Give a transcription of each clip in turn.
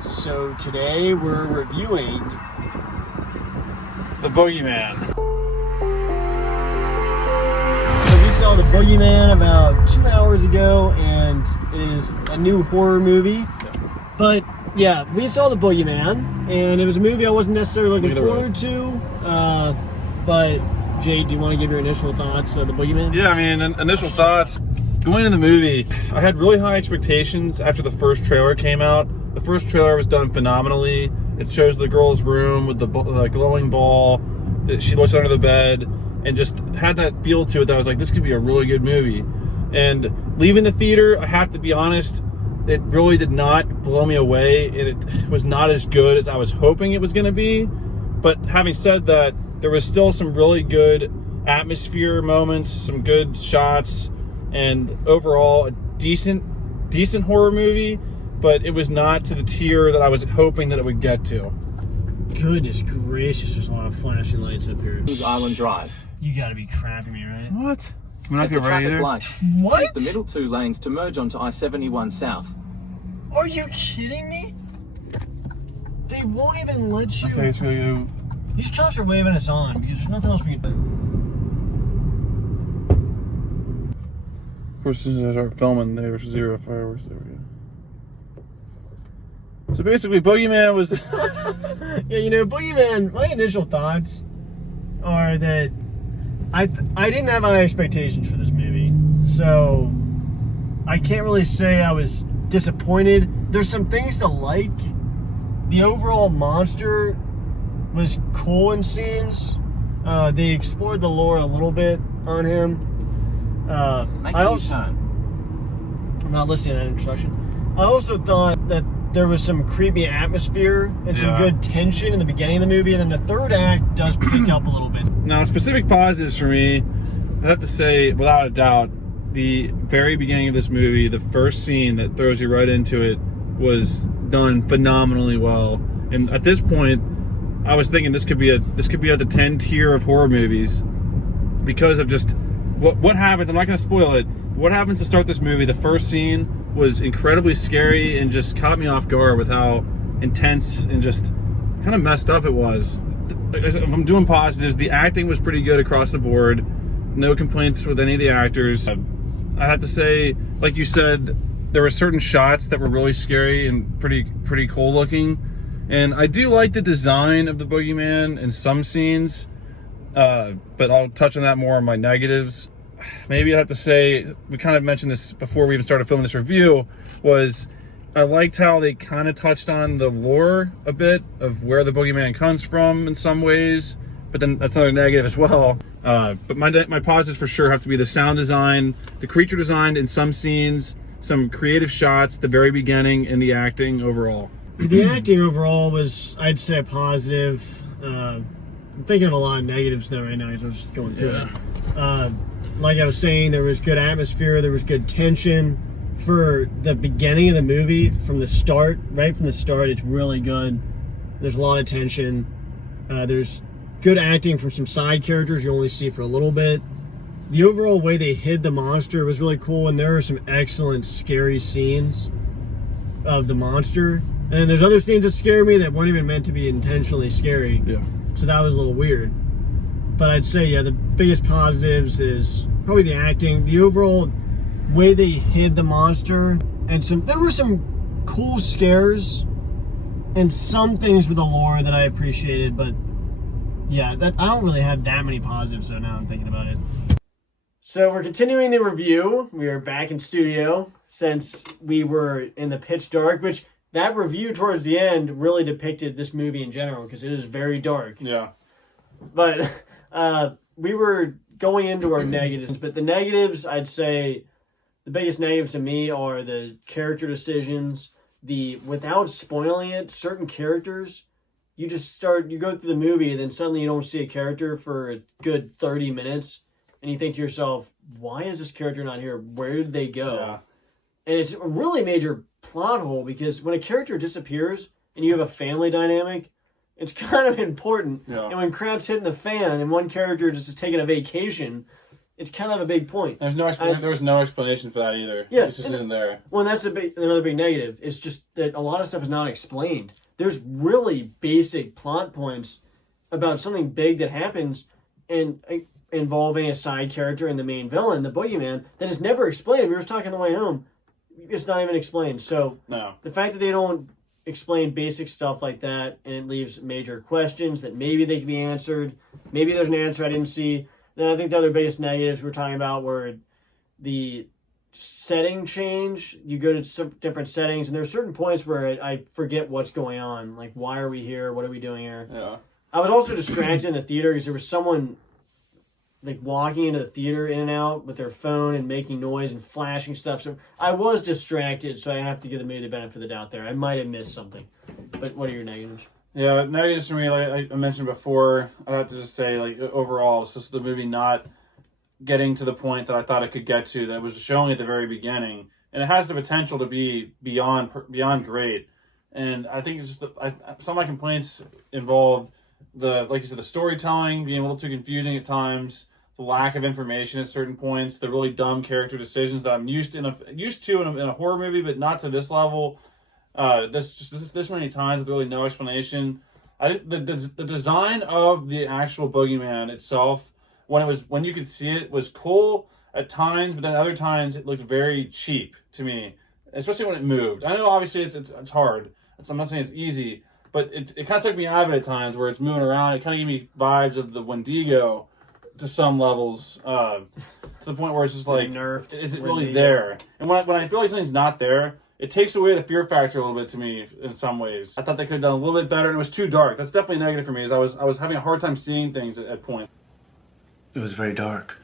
So today we're reviewing The Boogeyman. So we saw The Boogeyman about 2 hours ago, and it is a new horror movie. But yeah, we saw The Boogeyman, and it was a movie I wasn't necessarily looking forward to. But Jay, do you want to give your initial thoughts of The Boogeyman? Yeah, I mean, initial thoughts. Going into the movie, I had really high expectations after the first trailer came out. The first trailer was done phenomenally. It shows the girl's room with the glowing ball. She looks under the bed and just had that feel to it that I was like, this could be a really good movie. And leaving the theater, I have to be honest, it really did not blow me away. And it was not as good as I was hoping it was going to be. But having said that, there was still some really good atmosphere moments, some good shots, and overall a decent horror movie. But it was not to the tier that I was hoping that it would get to. Goodness gracious, there's a lot of flashing lights up here. Island Drive. You gotta be crapping me, right? What? Can we not At get the right traffic either? light, What? use the middle two lanes to merge onto I-71 South. Are you kidding me? They won't even let you. Okay, so you... These cops are waving us on because there's nothing else we can do. Of course, as soon as I start filming, there's 0 fireworks. There we go. So basically, Boogeyman was... Yeah, you know, Boogeyman, my initial thoughts are that I didn't have high expectations for this movie. So I can't really say I was disappointed. There's some things to like. The overall monster was cool in scenes. They explored the lore a little bit on him. Make a U-turn. I'm not listening to that instruction. I also thought that there was some creepy atmosphere and some good tension in the beginning of the movie, and then the third act does pick up a little bit. Now, specific positives for me, I'd have to say, without a doubt, the very beginning of this movie, the first scene that throws you right into it, was done phenomenally well. And at this point, I was thinking this could be at the 10 tier of horror movies because of just what happens. I'm not going to spoil it. What happens to start this movie? The first scene was incredibly scary and just caught me off guard with how intense and just kind of messed up it was. If I'm doing positives, the acting was pretty good across the board. No complaints with any of the actors. I have to say, like you said, there were certain shots that were really scary and pretty cool looking. And I do like the design of the Boogeyman in some scenes, but I'll touch on that more in my negatives. Maybe I have to say, we kind of mentioned this before we even started filming this review, was I liked how they kind of touched on the lore a bit of where the Boogeyman comes from in some ways, but then that's another negative as well. But my positives for sure have to be the sound design, the creature design in some scenes, some creative shots at the very beginning, and the acting overall. The acting overall was, I'd say, a positive. I'm thinking of a lot of negatives though right now because I was just going through it. Like I was saying, there was good atmosphere, there was good tension. For the beginning of the movie, from the start, right from the start, it's really good. There's a lot of tension. There's good acting from some side characters you only see for a little bit. The overall way they hid the monster was really cool, and there are some excellent scary scenes of the monster. And then there's other scenes that scare me that weren't even meant to be intentionally scary. Yeah. So that was a little weird. But I'd say, yeah, the biggest positives is probably the acting, the overall way they hid the monster, and there were some cool scares and some things with the lore that I appreciated, but yeah, I don't really have that many positives, so now I'm thinking about it. So we're continuing the review. We are back in studio since we were in the pitch dark, which that review towards the end really depicted this movie in general because it is very dark. Yeah. But we were going into our negatives, but the negatives, I'd say the biggest negatives to me are the character decisions, without spoiling it, certain characters, you go through the movie and then suddenly you don't see a character for a good 30 minutes and you think to yourself, why is this character not here? Where did they go? Yeah. And it's a really major plot hole because when a character disappears and you have a family dynamic, it's kind of important. Yeah. And when crap's hitting the fan and one character just is taking a vacation, it's kind of a big point. There was no explanation for that either. Yeah, it just isn't there. Well, and that's another big negative. It's just that a lot of stuff is not explained. There's really basic plot points about something big that happens and involving a side character and the main villain, the Boogeyman, that is never explained. We were talking on the way home. It's not even explained. So no. The fact that they don't explain basic stuff like that, and it leaves major questions that maybe they can be answered. Maybe there's an answer I didn't see. Then I think the other biggest negatives we're talking about were the setting change. You go to some different settings, and there's certain points where I forget what's going on. Like, why are we here? What are we doing here? Yeah. I was also distracted in the theater because there was someone like walking into the theater in and out with their phone and making noise and flashing stuff. So I was distracted, so I have to give the movie the benefit of the doubt there. I might have missed something. But what are your negatives? Yeah, negatives for me, like I mentioned before, I'd have to just say, like, overall, it's just the movie not getting to the point that I thought it could get to, that it was showing at the very beginning. And it has the potential to be beyond great. And I think it's just some of my complaints involved like you said, the storytelling being a little too confusing at times, the lack of information at certain points, the really dumb character decisions that I'm used to in a horror movie, but not to this level. This many times with really no explanation. The design of the actual Boogeyman itself, when you could see it, was cool at times, but then other times it looked very cheap to me, especially when it moved. I know obviously it's hard. I'm not saying it's easy, but it kind of took me out of it at times where it's moving around. It kind of gave me vibes of the Wendigo to some levels, to the point where it's just like, nerfed. Is it really there? And when I feel like something's not there, it takes away the fear factor a little bit to me in some ways. I thought they could have done a little bit better, and it was too dark. That's definitely a negative for me. Is I was having a hard time seeing things at points. It was very dark.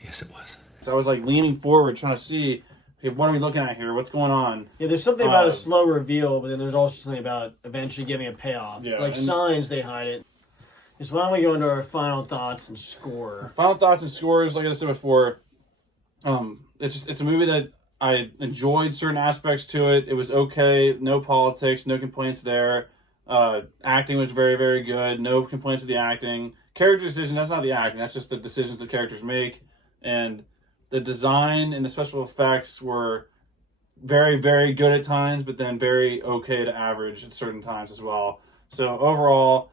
Yes, it was. So I was like leaning forward, trying to see, okay, what are we looking at here? What's going on? Yeah, there's something about a slow reveal, but then there's also something about eventually giving a payoff. Yeah, like signs, they hide it. So why don't we go into our final thoughts and score? Final thoughts and scores, like I said before, it's a movie that I enjoyed certain aspects to it. It was okay, no politics, no complaints there. Acting was very, very good. No complaints with the acting. Character decision, that's not the acting. That's just the decisions the characters make. And the design and the special effects were very, very good at times, but then very okay to average at certain times as well. So overall,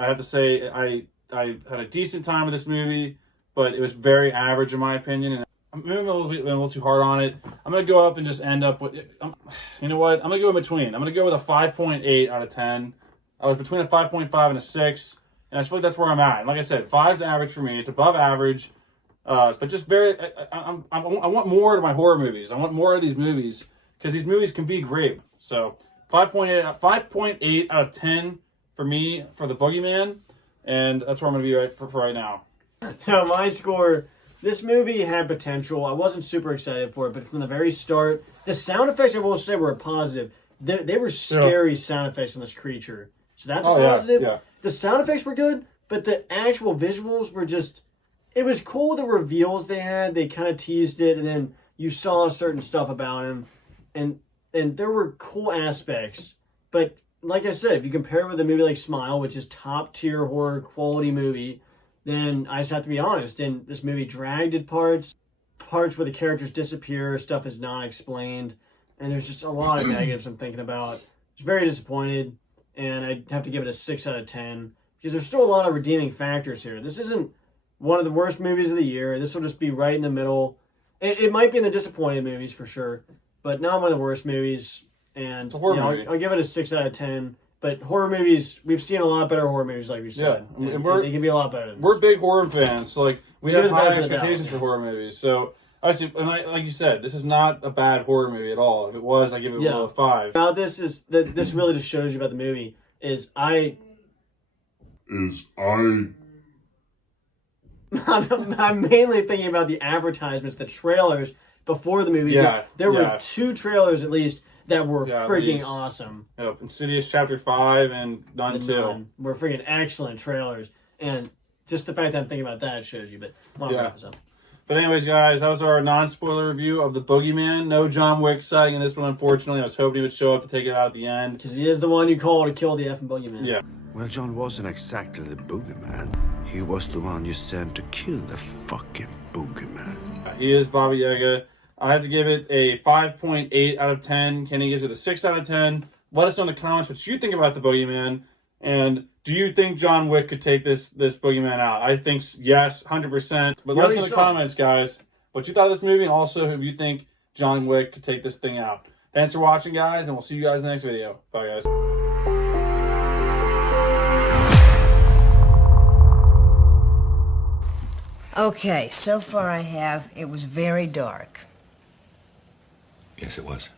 I have to say I had a decent time with this movie, but it was very average in my opinion. And I'm maybe a little too hard on it. I'm going to go up and just end up with, you know what? I'm going to go in between. I'm going to go with a 5.8 out of 10. I was between a 5.5 and a 6, and I feel like that's where I'm at. And like I said, 5's average for me. It's above average, but just very, I want more of my horror movies. I want more of these movies, because these movies can be great. So 5.8 out of 10 for me for the Boogeyman, and that's where I'm going to be for right now. So my score, this movie had potential. I wasn't super excited for it, but from the very start, the sound effects, I will say, were a positive. They were scary sound effects on this creature. So that's a positive. Yeah. The sound effects were good, but the actual visuals were just, it was cool, the reveals they had. They kind of teased it, and then you saw certain stuff about him, and there were cool aspects. But like I said, if you compare it with a movie like Smile, which is top-tier horror quality movie, then I just have to be honest. And this movie dragged at parts where the characters disappear, stuff is not explained, and there's just a lot of negatives I'm thinking about. I was very disappointed, and I'd have to give it a 6 out of 10, because there's still a lot of redeeming factors here. This isn't one of the worst movies of the year. This will just be right in the middle. It might be in the disappointed movies for sure, but not one of the worst movies. And it's a horror movie. I'll give it a 6 out of 10. But horror movies, we've seen a lot better horror movies, like we said. Yeah, and they can be a lot better. We're big horror fans, so like we have high expectations for for horror movies. So actually, like you said, this is not a bad horror movie at all. If it was, I give it a 5. About this is that this really just shows you about the movie. I'm mainly thinking about the advertisements, the trailers before the movie. Yeah, there were 2 trailers at least that were freaking awesome. Yep. Insidious Chapter 5 and Nun 2 were freaking excellent trailers, and just the fact that I'm thinking about that shows you. But I want to wrap this up. But anyways, guys, that was our non-spoiler review of the Boogeyman. No John Wick sighting in this one, unfortunately. I was hoping he would show up to take it out at the end. Because he is the one you call to kill the effing Boogeyman. Yeah. Well, John wasn't exactly the Boogeyman. He was the one you sent to kill the fucking Boogeyman. He is Baba Yaga. I have to give it a 5.8 out of 10. Kenny gives it a 6 out of 10. Let us know in the comments what you think about the Boogeyman. And do you think John Wick could take this Boogeyman out? I think yes, 100%. But let us know in the comments, guys, what you thought of this movie, and also if you think John Wick could take this thing out. Thanks for watching, guys, and we'll see you guys in the next video. Bye, guys. Okay, so far it was very dark. Yes, it was.